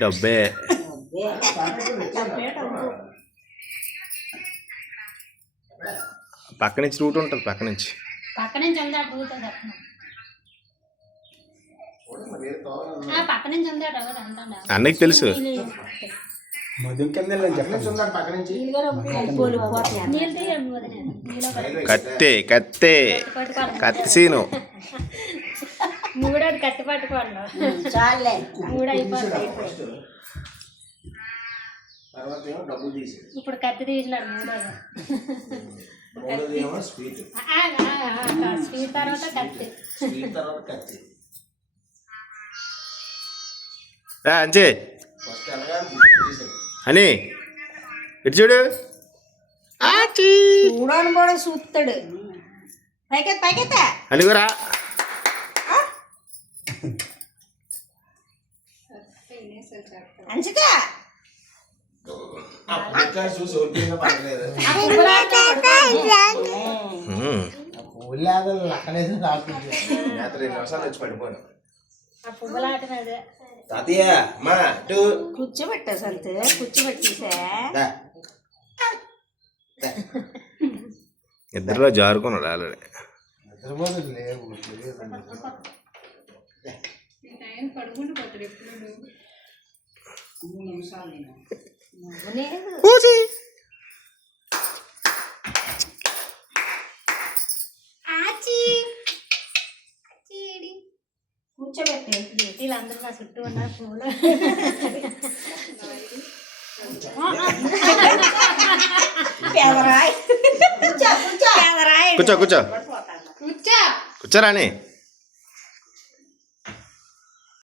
డబ్బే పక్క నుంచి రూట్ ఉంటుంది పక్క నుంచి అన్నకి తెలుసు కత్తే కత్తే కత్తి సీను మూడోది కత్తి పట్టుకోండి చాలే మూడు అయిపోతుంది ఇప్పుడు కత్తి తీసినాడు మూడోది స్వీట్ తర్వాత కత్తి అంచే అని ఇటు చూడు చూడని కూడా చూస్తాడు పైకెత్తా అని కూడా అంచుతా కూర్చోబెట్టా సంతే కూర్చోబెట్టేసా ఇద్దరులో జారుకున్నాడు ఆల్రెడీ కూర్చోబెట్టే వీళ్ళందరూ నా చుట్టూ ఉన్నారు పూలు కూర్చో కూర్చో కూర్చోరాని